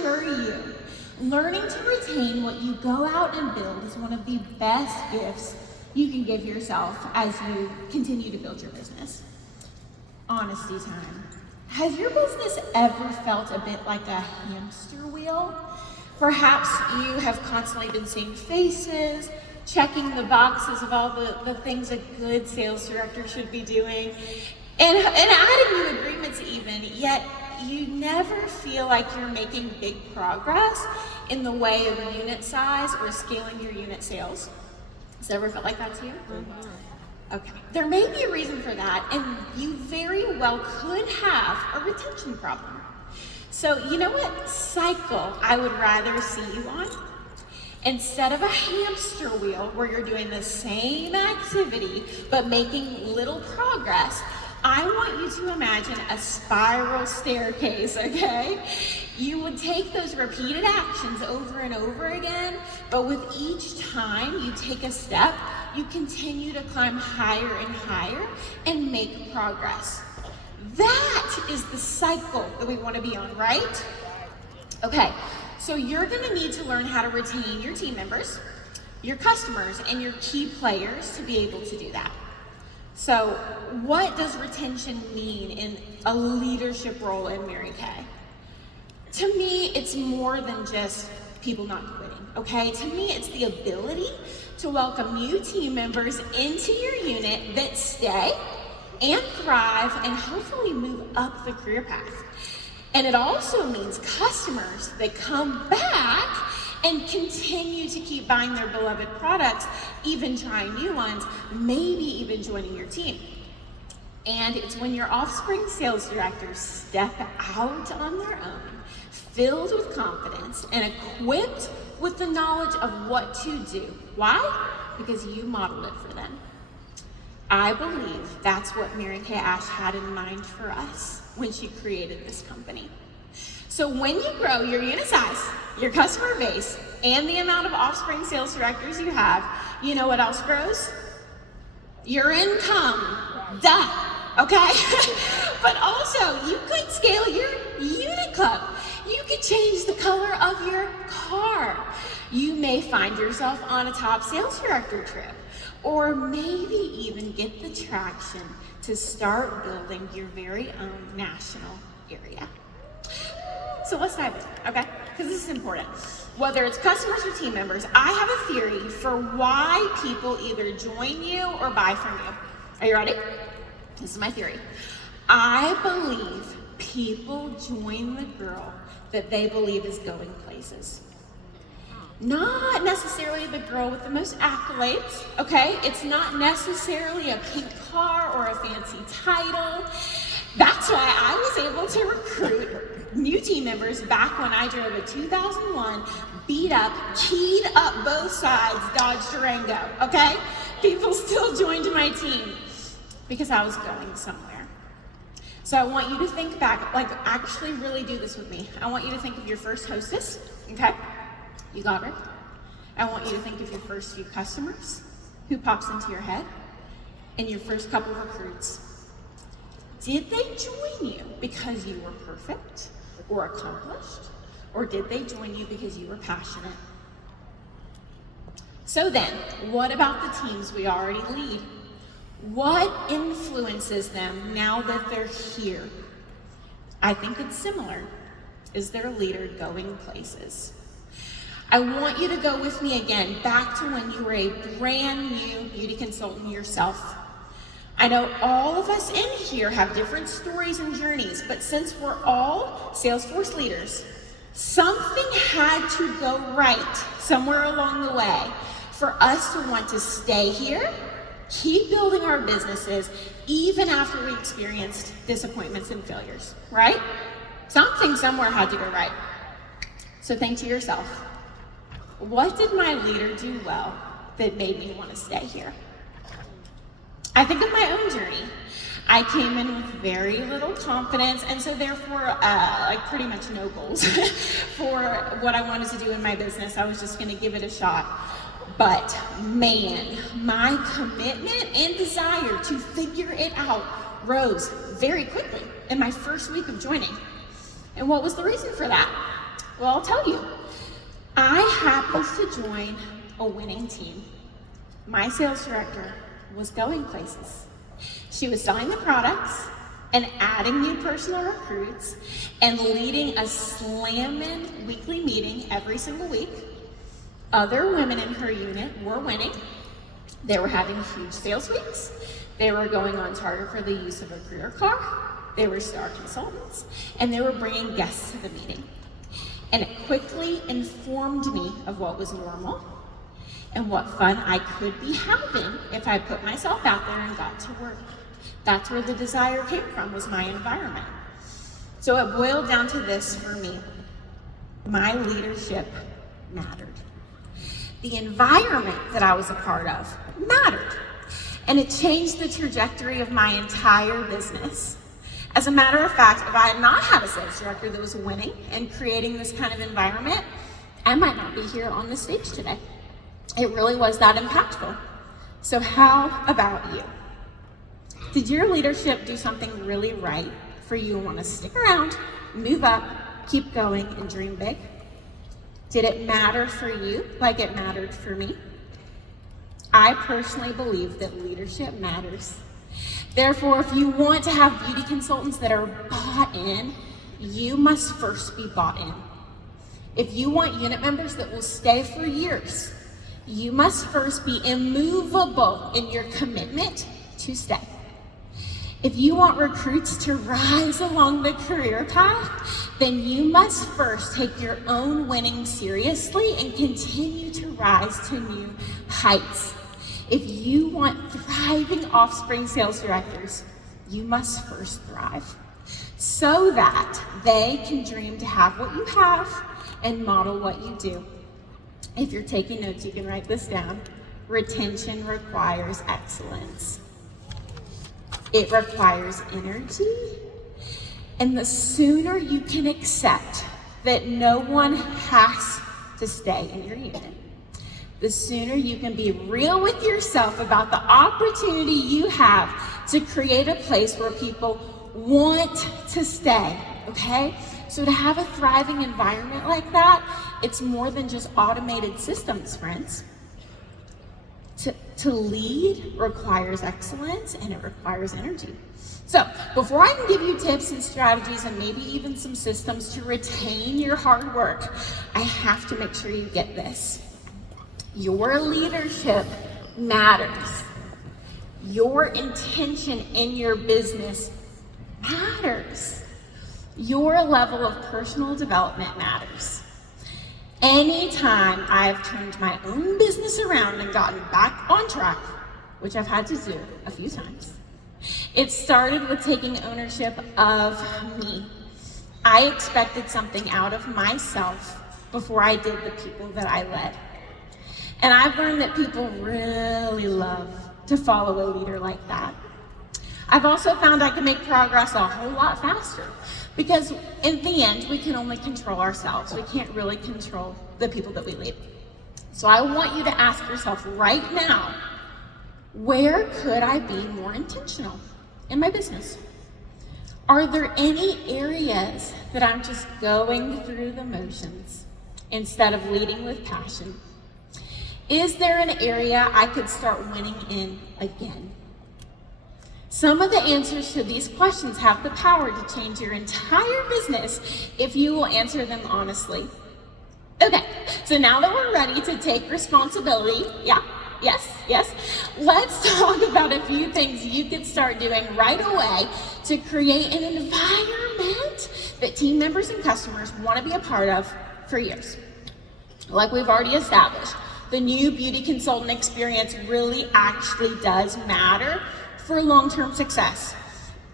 assure you, learning to retain what you go out and build is one of the best gifts you can give yourself as you continue to build your business. Honesty time. Has your business ever felt a bit like a hamster wheel? Perhaps you have constantly been seeing faces, checking the boxes of all the things a good sales director should be doing, and adding new agreements even, yet you never feel like you're making big progress in the way of unit size or scaling your unit sales. Has it ever felt like that to you? Okay, there may be a reason for that, and you very well could have a retention problem. So you know what cycle I would rather see you on? Instead of a hamster wheel where you're doing the same activity but making little progress, I want you to imagine a spiral staircase, okay? You would take those repeated actions over and over again, but with each time you take a step, you continue to climb higher and higher and make progress. That is the cycle that we want to be on, right? Okay, so you're going to need to learn how to retain your team members, your customers, and your key players to be able to do that. So what does retention mean in a leadership role in Mary Kay? To me, it's more than just people not quitting, okay? To me, it's the ability to welcome new team members into your unit that stay and thrive and hopefully move up the career path. And it also means customers that come back and continue to keep buying their beloved products, even trying new ones, maybe even joining your team. And it's when your offspring sales directors step out on their own, filled with confidence and equipped with the knowledge of what to do. Why? Because you modeled it for them. I believe that's what Mary Kay Ash had in mind for us when she created this company. So when you grow your unit size, your customer base, and the amount of offspring sales directors you have, you know what else grows? Your income. Duh, okay? But also, you could scale your unit club. You could change the color of your car. You may find yourself on a top sales director trip, or maybe even get the traction to start building your very own national area. So let's dive in, okay? Because this is important. Whether it's customers or team members, I have a theory for why people either join you or buy from you. Are you ready? This is my theory. I believe people join the girl that they believe is going places. Not necessarily the girl with the most accolades, okay? It's not necessarily a pink car or a fancy title. That's why I was able to recruit new team members back when I drove a 2001 beat up, keyed up both sides Dodge Durango, okay? People still joined my team because I was going somewhere. So I want you to think back, like actually really do this with me. I want you to think of your first hostess, okay? You got her. I want you to think of your first few customers, who pops into your head, and your first couple of recruits. Did they join you because you were perfect or accomplished, or did they join you because you were passionate? So then, what about the teams we already lead? What influences them now that they're here? I think it's similar. Is their leader going places? I want you to go with me again back to when you were a brand new beauty consultant yourself. I know all of us in here have different stories and journeys, but since we're all Salesforce leaders, something had to go right somewhere along the way for us to want to stay here, keep building our businesses, even after we experienced disappointments and failures, right? Something somewhere had to go right. So think to yourself, what did my leader do well that made me want to stay here? I think of my own journey. I came in with very little confidence, and so therefore, like pretty much no goals for what I wanted to do in my business. I was just gonna give it a shot. But man, my commitment and desire to figure it out rose very quickly in my first week of joining. And what was the reason for that? Well, I'll tell you. I happened to join a winning team. My sales director was going places. She was selling the products and adding new personal recruits and leading a slamming weekly meeting every single week. Other women in her unit were winning. They were having huge sales weeks. They were going on target for the use of a career car. They were star consultants, and they were bringing guests to the meeting. And it quickly informed me of what was normal and what fun I could be having if I put myself out there and got to work. That's where the desire came from, was my environment. So it boiled down to this for me. My leadership mattered. The environment that I was a part of mattered. And it changed the trajectory of my entire business. As a matter of fact, if I had not had a sales director that was winning and creating this kind of environment, I might not be here on the stage today. It really was that impactful. So how about you? Did your leadership do something really right for you and want to stick around, move up, keep going, and dream big? Did it matter for you like it mattered for me? I personally believe that leadership matters. Therefore, if you want to have beauty consultants that are bought in, you must first be bought in. If you want unit members that will stay for years, you must first be immovable in your commitment to stay. If you want recruits to rise along the career path, then you must first take your own winning seriously and continue to rise to new heights. If you want thriving offspring sales directors, you must first thrive so that they can dream to have what you have and model what you do. If you're taking notes, you can write this down. Retention requires excellence. It requires energy. And the sooner you can accept that no one has to stay in your unit, the sooner you can be real with yourself about the opportunity you have to create a place where people want to stay, okay? So to have a thriving environment like that, it's more than just automated systems, friends. To lead requires excellence, and it requires energy. So before I can give you tips and strategies and maybe even some systems to retain your hard work, I have to make sure you get this. Your leadership matters. Your intention in your business matters. Your level of personal development matters. Anytime I've turned my own business around and gotten back on track, which I've had to do a few times, it started with taking ownership of me. I expected something out of myself before I did the people that I led. And I've learned that people really love to follow a leader like that. I've also found I can make progress a whole lot faster because in the end, we can only control ourselves. We can't really control the people that we lead. So I want you to ask yourself right now, where could I be more intentional in my business? Are there any areas that I'm just going through the motions instead of leading with passion? Is there an area I could start winning in again? Some of the answers to these questions have the power to change your entire business if you will answer them honestly. Okay, so now that we're ready to take responsibility, yes, let's talk about a few things you could start doing right away to create an environment that team members and customers want to be a part of for years. Like we've already established, the new beauty consultant experience really actually does matter for long-term success.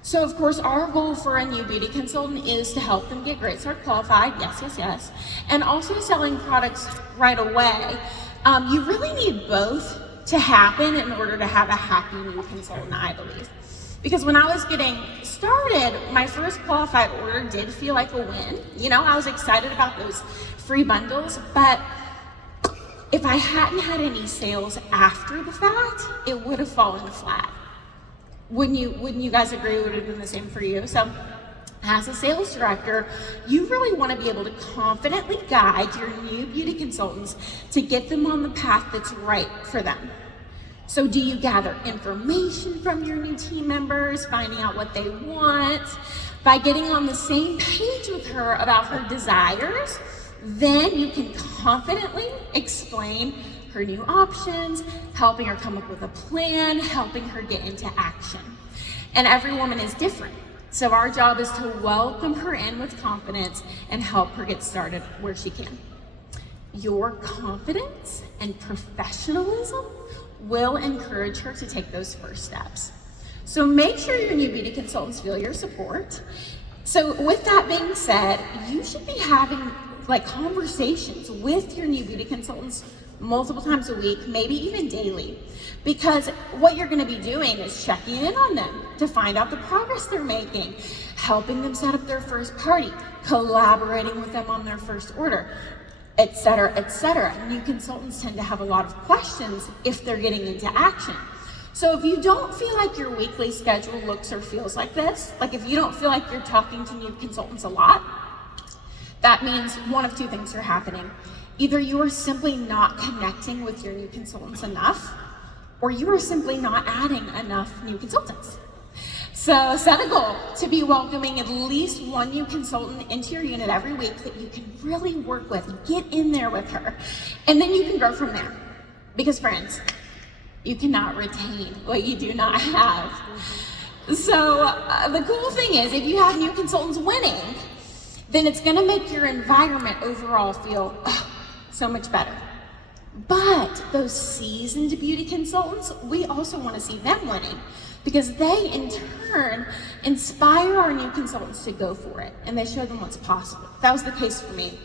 So of course, our goal for a new beauty consultant is to help them get Great Start qualified, yes, and also selling products right away. You really need both to happen in order to have a happy new consultant, I believe. Because when I was getting started, my first qualified order did feel like a win. You know, I was excited about those free bundles, but if I hadn't had any sales after the fact, it would have fallen flat. Wouldn't you guys agree? Would have been the same for you? So As a sales director, you really want to be able to confidently guide your new beauty consultants to get them on the path that's right for them. So do you gather information from your new team members, finding out what they want, by getting on the same page with her about her desires? Then you can confidently explain her new options, helping her come up with a plan, helping her get into action. And every woman is different. So our job is to welcome her in with confidence and help her get started where she can. Your confidence and professionalism will encourage her to take those first steps. So make sure your new beauty consultants feel your support. So with that being said, you should be having conversations with your new beauty consultants multiple times a week, maybe even daily, because what you're going to be doing is checking in on them to find out the progress they're making, helping them set up their first party, collaborating with them on their first order, etc., etc. New consultants tend to have a lot of questions if they're getting into action. So if you don't feel like your weekly schedule looks or feels like this, like if you don't feel like you're talking to new consultants a lot, that means one of two things are happening. Either you are simply not connecting with your new consultants enough, or you are simply not adding enough new consultants. So set a goal to be welcoming at least one new consultant into your unit every week that you can really work with. Get in there with her, and then you can grow from there. Because friends, you cannot retain what you do not have. So the cool thing is, if you have new consultants winning, then it's gonna make your environment overall feel so much better. But those seasoned beauty consultants, we also want to see them winning, because they in turn inspire our new consultants to go for it, and they show them what's possible. That was the case for me.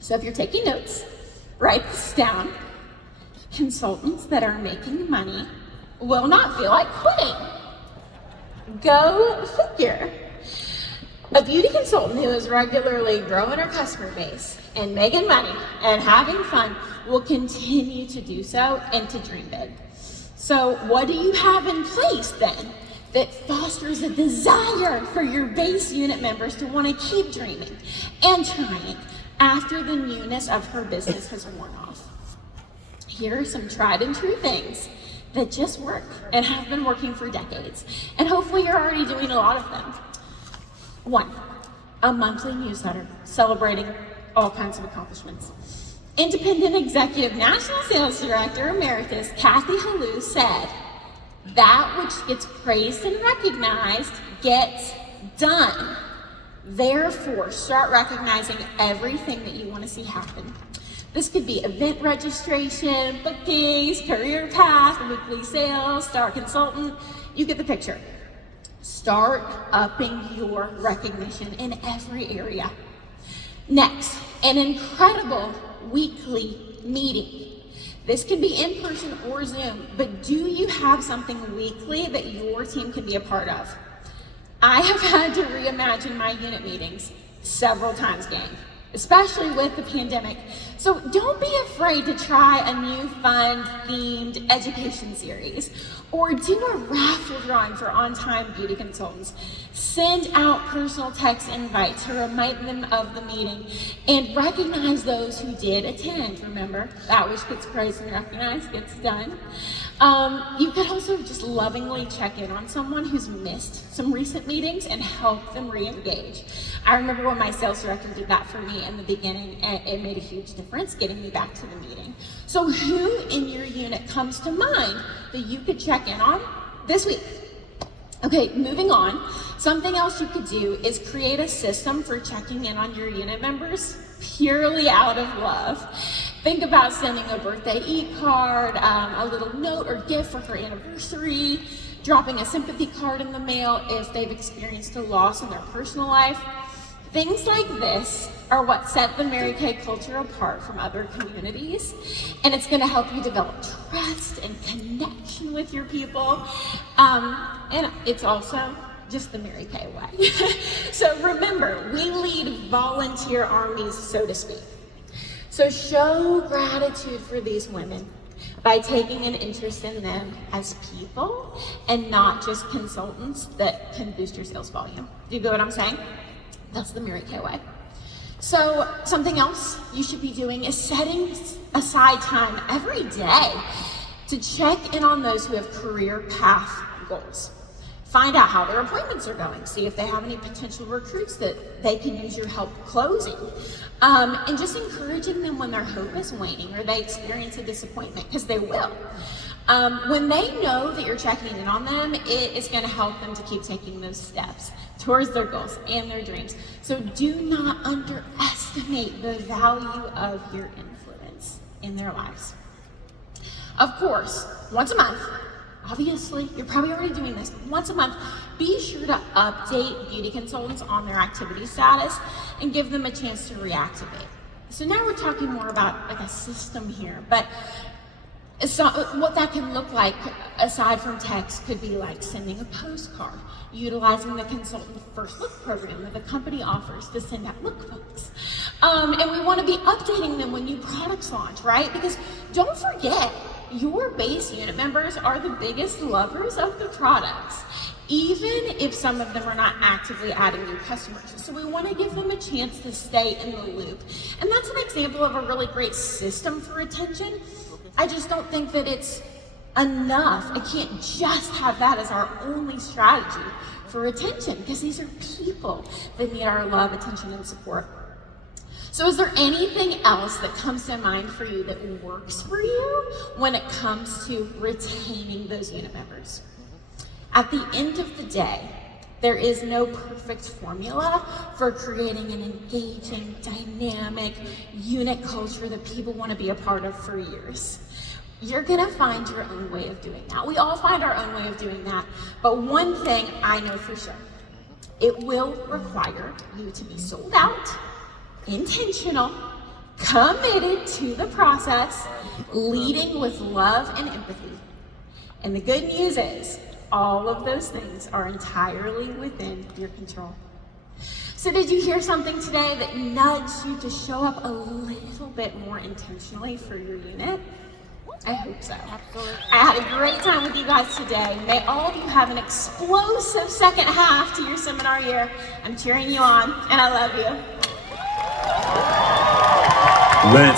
So if you're taking notes, write this down. Consultants that are making money will not feel like quitting. Go figure. A beauty consultant who is regularly growing her customer base and making money and having fun will continue to do so and to dream big. So what do you have in place then that fosters a desire for your base unit members to want to keep dreaming and trying after the newness of her business has worn off? Here are some tried and true things that just work and have been working for decades. And hopefully you're already doing a lot of them. 1, a monthly newsletter celebrating all kinds of accomplishments. Independent Executive National Sales Director Emeritus Kathy Halou said, "That which gets praised and recognized gets done. Therefore, start recognizing everything that you want to see happen." This could be event registration, bookings, career path, weekly sales, star consultant. You get the picture. Start upping your recognition in every area. Next, an incredible weekly meeting. This can be in person or Zoom, but do you have something weekly that your team can be a part of? I have had to reimagine my unit meetings several times, gang, especially with the pandemic. So don't be afraid to try a new fun themed education series, or do a raffle drawing for on-time beauty consultants. Send out personal text invites to remind them of the meeting, and recognize those who did attend. Remember, that which gets praised and recognized gets done. You could also just lovingly check in on someone who's missed some recent meetings and help them re-engage. I remember when my sales director did that for me in the beginning, and it made a huge difference getting me back to the meeting. So who in your unit comes to mind that you could check in on this week? Okay, moving on. Something else you could do is create a system for checking in on your unit members purely out of love. Think about sending a birthday e-card, a little note or gift for her anniversary, dropping a sympathy card in the mail if they've experienced a loss in their personal life. Things like this are what set the Mary Kay culture apart from other communities, and it's going to help you develop trust and connection with your people, and it's also just the Mary Kay way. So remember, we lead volunteer armies, so to speak. So show gratitude for these women by taking an interest in them as people and not just consultants that can boost your sales volume. Do you get what I'm saying? That's the Mary Kay way. So something else you should be doing is setting aside time every day to check in on those who have career path goals. Find out how their appointments are going. See if they have any potential recruits that they can use your help closing. And just encouraging them when their hope is waning or they experience a disappointment, because they will. When they know that you're checking in on them, it is going to help them to keep taking those steps towards their goals and their dreams. So do not underestimate the value of your influence in their lives. Of course, once a month, obviously, you're probably already doing this, but once a month, be sure to update beauty consultants on their activity status and give them a chance to reactivate. So now we're talking more about like a system here, but so what that can look like aside from text could be like sending a postcard, utilizing the consultant first look program that the company offers to send out lookbooks. And we want to be updating them when new products launch, right? Because don't forget, your base unit members are the biggest lovers of the products, even if some of them are not actively adding new customers. So we want to give them a chance to stay in the loop. And that's an example of a really great system for retention. I just don't think that it's enough. I can't just have that as our only strategy for retention, because these are people that need our love, attention, and support. So is there anything else that comes to mind for you that works for you when it comes to retaining those unit members? At the end of the day, there is no perfect formula for creating an engaging, dynamic unit culture that people want to be a part of for years. You're gonna find your own way of doing that. We all find our own way of doing that, but one thing I know for sure, it will require you to be sold out, intentional, committed to the process, leading with love and empathy. And the good news is, all of those things are entirely within your control. So did you hear something today that nudged you to show up a little bit more intentionally for your unit? I hope so. Absolutely. I had a great time with you guys today. May all of you have an explosive second half to your seminar year. I'm cheering you on, and I love you. Let's